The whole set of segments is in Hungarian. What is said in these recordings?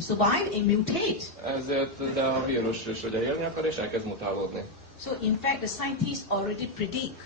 survive and mutate. Ezért, de a vírus is ugye élni akar, és elkezd mutálódni. So in fact, the scientists already predict.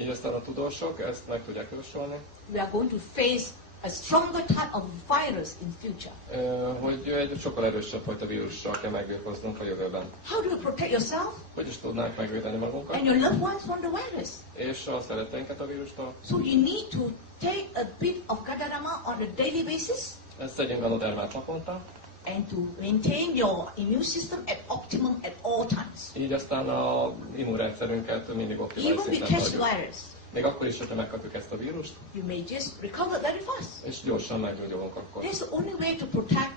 Így aztán a tudósok ezt meg tudják jósolni. We are going to face a stronger type of virus in future. Hogy egy sokkal erősebb fajta vírussal kell megbirkóznunk a jövőben. How do you protect yourself Hogy is tudnánk megvédeni magunkat, and your loved ones from the virus? és a szeretteinket a vírustól. So you need to take a bit of Ganoderma on a daily basis Ezt szedjünk Ganodermát naponta, and to maintain your immune system at optimum at all times. így aztán a immunrendszerünket mindig optimális Even we szinten catch the tartjuk. virus, Még akkor is, hogyha megkapjuk ezt a vírust, you may just recover very fast. és gyorsan meggyógyulunk akkor. That's the only way to protect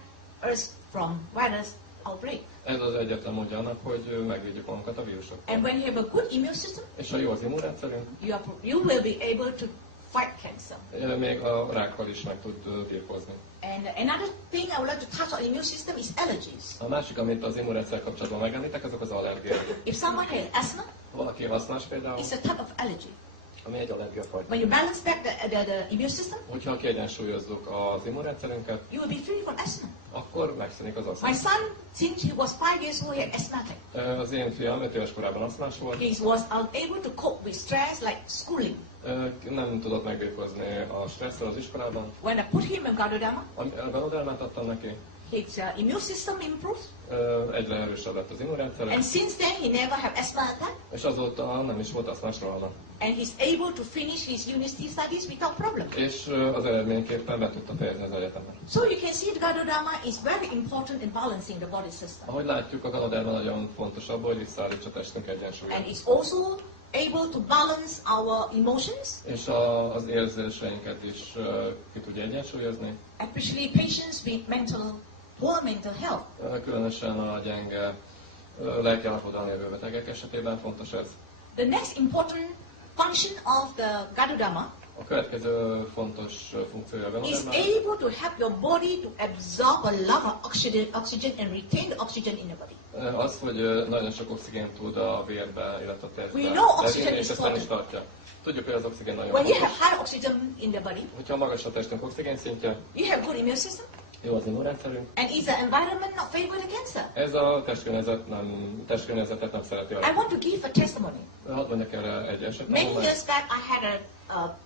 us from virus outbreak. Ez az egyetlen módja annak, hogy megvédjük magunkat a vírusoktól. And when you have a good immune system, És ha jó az immunrendszerünk, you will be able to fight cancer. még a rákkal is meg tud birkózni. And another thing I would like to touch on immune system is allergies. A másik, amit az immunrendszer kapcsolatban megemlítek, azok az allergiák. If someone has asthma, Valaki aszmás például, it's a type of allergy. ami egy allergiafajta. When you balance back the immune system, Hogyha kiegyensúlyozzuk az immunrendszerünket, you will be free from asthma. akkor megszűnik az My aszma. son, since he was 5 years old, he had asthmatic. Az én fiam 5 éves korában aszmás volt, He was unable to cope with stress like schooling. nem tudott megbirkózni a stresszel az iskolában. When I put him in Ganoderma, A Ganodermát adtam neki, his immune system improved, egyre erősebb lett az immunrendszere, and since then he never had asthma attack, és azóta nem is volt aszmás rohama. and he's able to finish his university studies without problem. És az eredményképpen be tudta fejezni az egyetemet. So you can see the Ganoderma is very important in balancing the body system. Ahogy látjuk, a Ganoderma nagyon fontos abban, hogy visszaállítsa a testünk egyensúlyát. And it's also able to balance our emotions, És az érzéseinket is ki tudja egyensúlyozni. especially patients with poor mental health. Különösen a gyenge lelkiállapotban lévő betegek esetében fontos ez. The next important function of the Ganoderma A következő fontos funkciója a is Ganodermának able to help your body to absorb a lot of oxygen and retain the oxygen in your body. az, hogy nagyon sok oxigént tud a vérbe, illetve a testbe We know oxygen levinni, is és ezt nem is important. tartja. Tudjuk, hogy az oxigén nagyon When you have fontos. high oxygen in the body, Hogyha magas a testünk oxigén szintje, you have good immune system, jó az immunrendszerünk, and is the environment not favorable to cancer? ez a testkörnyezetet nem szereti I arra. want to give a testimony. Hadd mondjak erre egy esetet. Many years back, I had a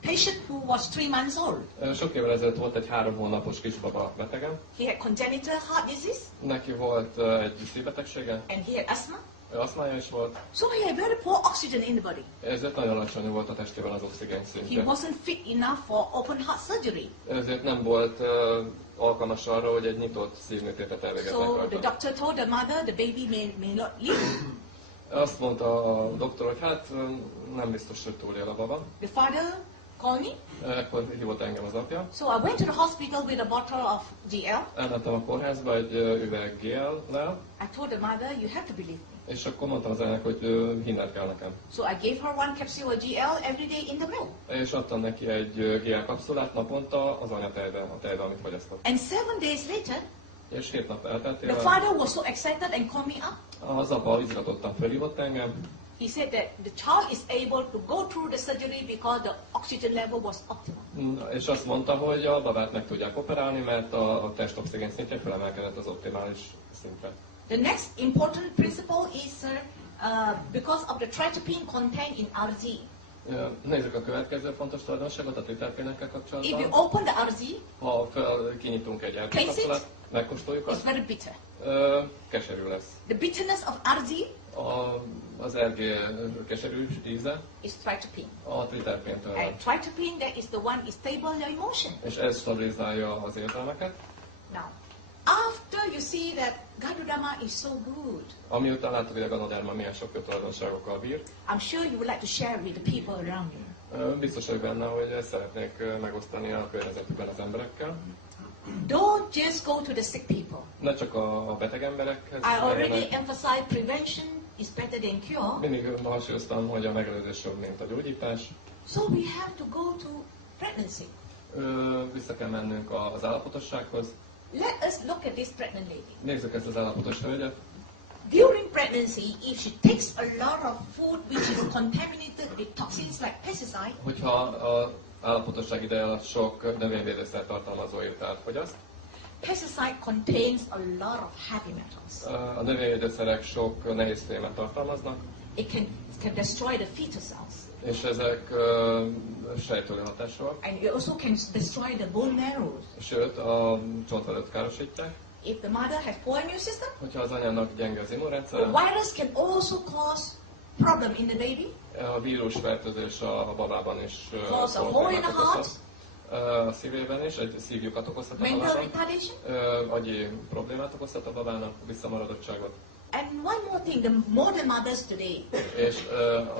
patient who was 3 months old. Sok évvel ezelőtt volt egy 3 hónapos kisbaba betegem. He had congenital heart disease, Neki volt egy szívbetegsége, and he had asthma. aszmája is volt, So he had very poor oxygen in the body. ezért nagyon alacsony volt a testében az oxigén He szintje. wasn't fit enough for open heart surgery. Ezért nem volt alkalmas arra, hogy egy nyitott szívműtétet elvégeznek So the rajta. doctor told the mother the baby may not live. Azt mondta a doktor, hogy hát nem biztos, hogy túlél a baba. The father called me. Ekkor hívott engem az apja. So I went to the hospital with a bottle of GL. Elmentem a kórházba egy üveg GL-lel, I told the mother, you have to believe me. és akkor mondtam az ennek, hogy hinned kell nekem. So I gave her 1 capsule of GL every day in the milk. És adtam neki egy GL kapszulát naponta az anyatejbe, a tejbe, amit fogyasztott. And 7 days later, És 7 nap the elteltével father was so excited and called me up. az apa izgatottan felhívott engem, He said that the child is able to go through the surgery because the oxygen level was optimal. és azt mondta, hogy a babát meg tudják operálni, mert a test oxigén szintje felemelkedett az optimális szintre. The next important principle is because of the tritopene content in RZ. Nézzük a következő fontos tulajdonságot a triterpénekkel If you kapcsolatban. open the RZ, Ha kinyitunk egy RZ Taste kapszulát, megkóstoljuk it's azt, very bitter. keserű lesz. The bitterness of RZ Az RG keserű íze is tritopene. a triterpéntől van. And tritopene, that is the one is stable your emotion. És ez stabilizálja az érzelmeket. Now, after you see that Ganoderma is so good, Amiután láttuk, hogy a Ganoderma milyen sok jó tulajdonságokkal bír, I'm sure you would like to share with the people around you. biztos vagyok benne, hogy ezt szeretnék megosztani a környezetükben az emberekkel. Don't just go to the sick people. Ne csak a beteg emberekhez I already menjenek. emphasized prevention is better than cure. Mindig hangsúlyoztam, hogy a megelőzés jobb, mint a gyógyítás. So we have to go to pregnancy. Vissza kell mennünk az állapotossághoz. Let us look at this pregnant lady. Nézzük ezt az állapotos hölgyet. During pregnancy, if she takes a lot of food which is contaminated with toxins like pesticide, Hogyha az állapotosság ideje alatt sok növényvédőszer tartalmazó ételt fogyaszt, pesticide contains a lot of heavy metals. A növényvédőszerek sok nehéz fémet tartalmaznak, It can destroy the fetal cells. és ezek sejtölő hatásúak, And it also can destroy the bone marrows. sőt a csontvelőt károsítják. If the mother has poor immune system, Hogyha az anyának gyenge az the immunrendszere, virus can also cause problem in the baby, a vírusfertőzés a babában is cause a hole in the problémát heart, okozhat. A szívében is, egy szívlyukat okozhat a mental babában. retardation. Agyi problémát okozhat a babának, visszamaradottságot. And one more thing, the modern mothers today, És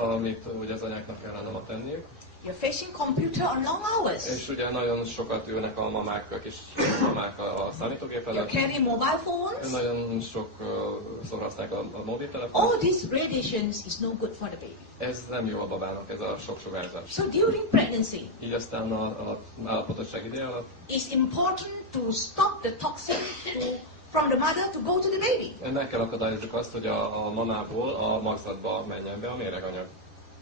amit ugye az anyáknak kellene ma tenniük, you're facing computer on long hours. és ugye nagyon sokat ülnek a mamák, a kis mamák a számítógép You're előtt, carrying mobile phones. nagyon sokszor használják a mobiltelefont. All these radiations is no good for the baby. Ez nem jó a babának, ez a sok sugárzás. So during pregnancy, Így aztán a állapotosság ideje alatt it's important to stop the toxin from the mother to go to the baby. meg kell akadályozni azt, hogy a mamából a magzatba menjen be a méreganyag.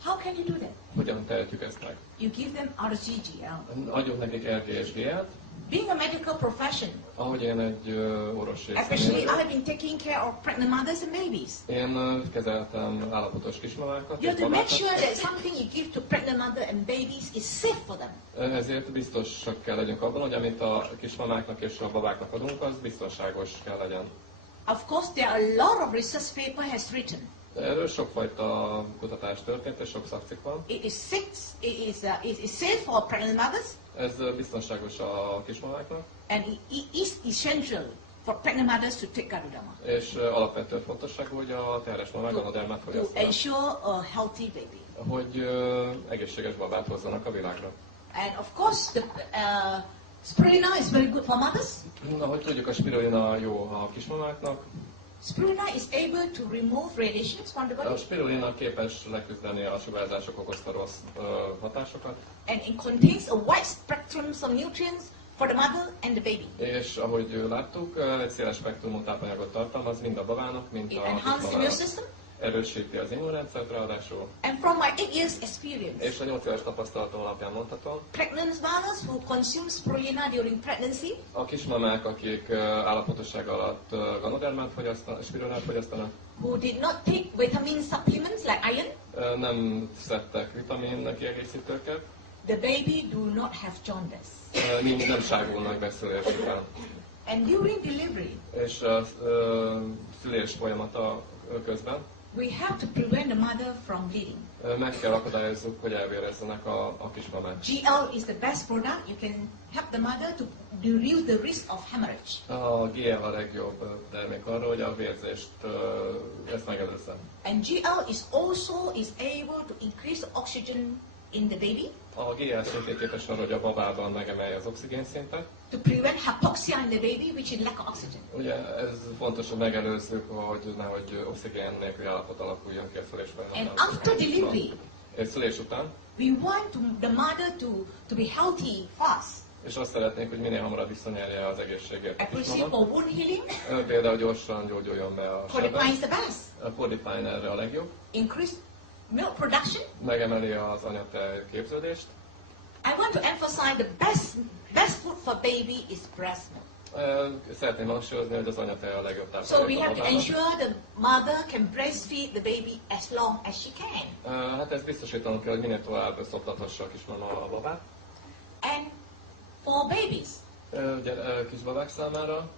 How can you do that? Hogyan tehetjük ezt meg? You give them RGGL. Adjunk nekik RGSG-et, Being a medical profession, ahogy én egy orvosi especially személy I vagyok. have been taking care of pregnant mothers and babies. Én kezeltem állapotos kismamákat You és have to make babákat. sure that something you give to pregnant mother and babies is safe for them. Ezért biztosak kell legyünk abban, hogy amit a kismamáknak és a babáknak adunk, az biztonságos kell legyen. Of course, there are a lot of research paper has written. Erről sokfajta kutatás történt, és sok szakcikk van. It is safe for pregnant mothers, Ez biztonságos a kismamáknak, and it is essential for pregnant mothers to take Garudama és alapvető fontosságú, hogy a terhes mamák a dermát to fogyasztanak, ensure a healthy baby. hogy egészséges babát hozzanak a világra. And of course, the spirulina is very good for mothers. Ahogy tudjuk, a spirulina jó a kismamáknak. Spirulina is able to remove radiations from the A body, spirulina képes leküzdeni a sugárzások okozta rossz hatásokat, and it contains a wide spectrum of nutrients for the mother and the baby. és ahogy láttuk, egy széles spektrumú tápanyagot tartalmaz, mind a babának, mind It a enhances immune kismamának. system. Erősíti az immunrendszert ráadásul, And from my 8 years experience, és a 8 éves tapasztalatom alapján mondhatom, pregnant mothers who consume spirulina during pregnancy, a kismamák, akik állapotosság alatt ganodermát fogyasztanak, spirulinát fogyasztanak, who did not take vitamin supplements like iron, nem szedtek vitamin kiegészítőket, the baby do not have jaundice. nem sárgulnak be szülés után. And during delivery, És a szülés folyamata közben we have to prevent the mother from bleeding. meg kell akadályozzuk, hogy elvérezzenek a kismamák. GL is the best product. You can help the mother to reduce the risk of hemorrhage. A GL a legjobb termék arra, hogy a vérzést ezt megelőzze. And GL is also able to increase the oxygen in the baby A GL szintén képes arra, hogy a babában megemelje az oxigénszintet. to prevent hypoxia in the baby, which is lack of oxygen. Ugye ez fontos, hogy megelőzzük, hogy nehogy oxigén nélküli állapot alakuljon ki a szülés And folyamatában. after delivery, És szülés után, we want the mother to be healthy fast. és azt szeretnénk, hogy minél hamarabb visszanyerje az egészségét a Especially kismama. for wound healing, Például gyorsan gyógyuljon be a Codipine sebe. is the best. A Codipine erre a legjobb. Increase milk production. Megemeli az anyatej képződést. I want to emphasize the best food for baby is breast milk. Szeretném hangsúlyozni, hogy az anyatej a legjobb So we táplálék a have to babának. ensure the mother can breastfeed the baby as long as she can. Hát ezt biztosítanunk kell, hogy minél tovább szoptathassa a kismama a babát. And for babies, Ugye kisbabák számára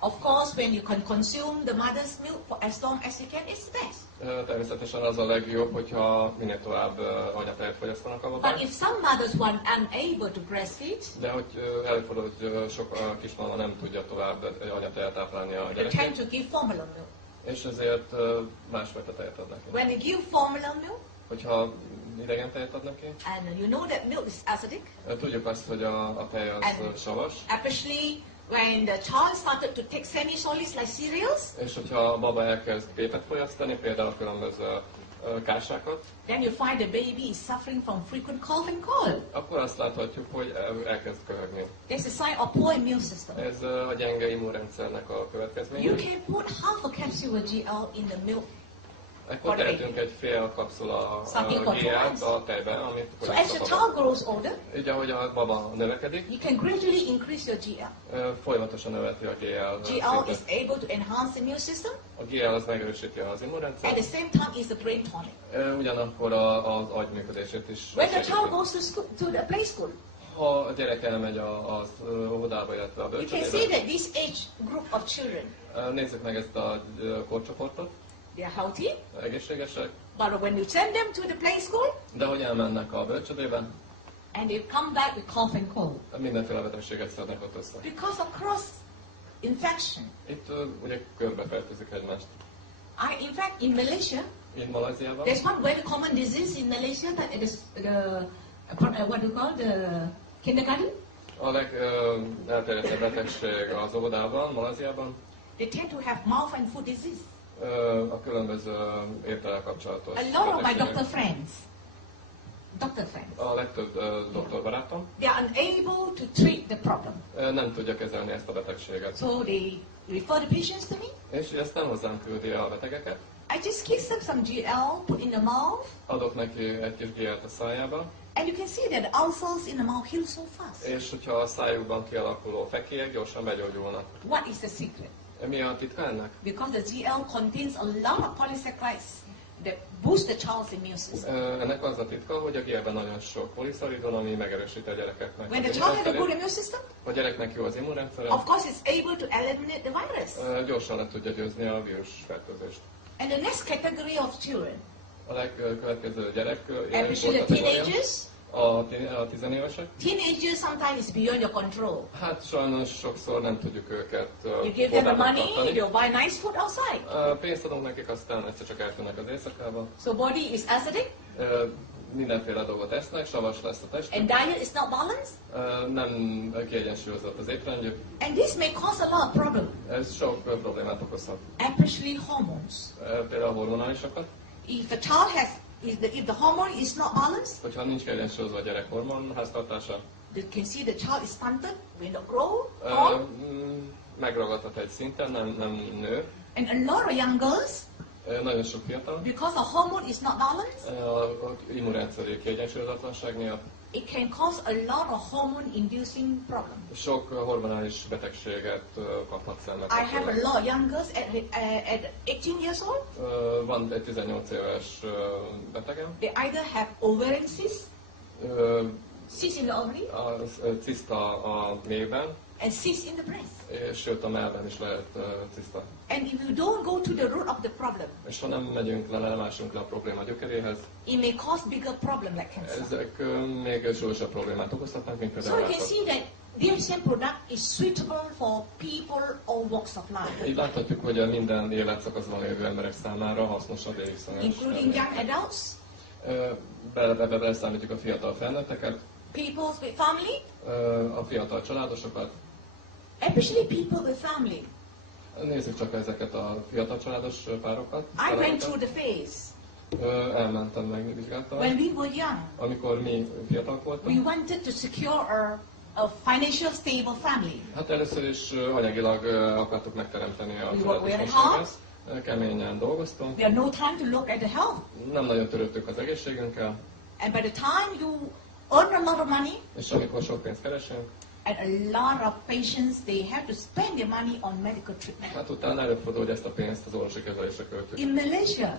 of course, when you can consume the mother's milk for as long as you can, it's best. természetesen az a legjobb, hogyha minél tovább anyatejet fogyasztanak a But babák. if some mothers want unable to breastfeed, De hogy előfordul, hogy sok kismama nem tudja tovább anyatejet táplálni a they tend gyerekét, to give formula milk. és ezért másfajta tejet adnak ki. When they give formula milk, Hogyha idegen tejet adnak ki, and you know that milk is acidic, tudjuk azt, hogy a tej az And- savas, especially when the child started to take semi-solids like cereals, és hogyha a baba elkezd pépet fogyasztani, például a különböző kásákat, then you find the baby is suffering from frequent cough and cold. akkor azt láthatjuk, hogy elkezd köhögni. That's a sign of poor immune system. Ez a gyenge immunrendszernek a You következménye. can put half a capsule of GL in the milk Ekkor for the tehetünk baby. egy fél kapszula Something called gélt twice. a tejben, amit So as the child grows older, így ahogy a baba növekedik, you can gradually increase your GL. folyamatosan növeti a GL GL is szintet. able to enhance the immune system. A GL az megerősíti az At the immunrendszert, same time, is the brain tonic. ugyanakkor az agy működését is When the child segíti. goes to school, to the play school, Ha a gyerek elmegy az óvodába, illetve a you can see bölcsődébe, that this age group of children, nézzük meg ezt a korcsoportot, they are healthy. egészségesek, But when you send them to the play school, de hogy elmennek a bölcsödébe, and they come back with cough and cold. mindenféle betegséget szednek ott össze. Because of cross infection. Itt ugye körbefertőzik egymást. In fact, in Malaysia, Itt Malajziában there's one very common disease in Malaysia that it is what do you call the kindergarten. a legelterjedtebb betegség az óvodában, Malajziában, They tend to have mouth and foot disease. a különböző étellel kapcsolatos A lot of my betegségek. doctor friends, A legtöbb doktorbarátom they are unable to treat the problem. nem tudja kezelni ezt a betegséget. So they refer the patients to me. És ezt nem hozzám küldi a betegeket. I just give them some GL, put in the mouth, Adok neki egy kis gélt a szájába, and you can see that the ulcers in the mouth heal so fast. és hogyha a szájukban kialakuló fekélyek gyorsan begyógyulnak. What is the secret? Mi a titka ennek? Because the GL contains a lot of polysaccharides that boost the child's immune system. Ennek az a titka, hogy a gélben nagyon sok poliszarid van, ami megerősíti a gyerekeknek. When the child has a good immune system, A gyereknek jó az immunrendszere, of course it's able to eliminate the virus. gyorsan le tudja győzni a vírusfertőzést. And the next category of children, A legkövetkező gyerek especially the teenagers. a tizenévesek. Teenagers sometimes is beyond your control. Hát sajnos sokszor nem tudjuk őket You give them the kordában money, tartani. they'll buy nice food outside. Pénzt adunk nekik, aztán egyszer csak eltűnnek az éjszakába. So body is acidic Mindenféle dolgot esznek, savas lesz a test. and diet is not balanced. Nem kiegyensúlyozott az étrendjük. And this may cause a lot of problem, Ez sok problémát okozhat. especially hormones. Például a hormonálisokat. If a child has, if the hormone is not balanced, Hogyha nincs kiegyensúlyozva a gyerek hormonháztartása, you can see the child is stunted, will not grow, megragadhat egy szinten, nem nő. and a lot of young girls, Nagyon sok fiatal. because the hormone is not balanced, Az immunrendszeri kiegyensúlyozatlanság miatt it can cause a lot of hormone-inducing problems. sok hormonális betegséget kapnak szenvedni. I have a lot of young girls at 18 years old. Van egy 18 éves betegem, They either have ovarian cyst, cyst in the ovary, a ciszta a méhben, and cyst in the breast. és sőt a mellben is lehet ciszta. And if you don't go to the root of the problem, És ha nem megyünk le, nem ásunk le a probléma gyökeréhez, it may cause bigger problem like cancer. ezek még súlyosabb problémát okozhatnak, mint So például you can rákot. see that DMCM product is suitable for people all walks of life, Így láthatjuk, hogy minden életszakaszban lévő emberek számára hasznos a D-viszonyos. including young adults, Ebbe beleszámítjuk a fiatal felnőtteket, people with family, a fiatal családosokat. especially people with family. Nézzük csak ezeket a fiatal családos párokat. I went through the phase Elmentem, megvizsgáltam. when we were young. Amikor mi fiatalok We voltunk, wanted to secure a financial stable family. hát először is anyagilag akartuk megteremteni a We család worked very biztonságát. Keményen dolgoztunk. We had no time to look at the health. Nem nagyon törődtük az egészségünkkel, And by the time you earn a lot of money, és amikor sok pénzt keresünk, and a lot of patients, they have to spend their money on medical treatment. hát utána előfordul, hogy ezt a pénzt az orvosi kezelésre költük. In Malaysia,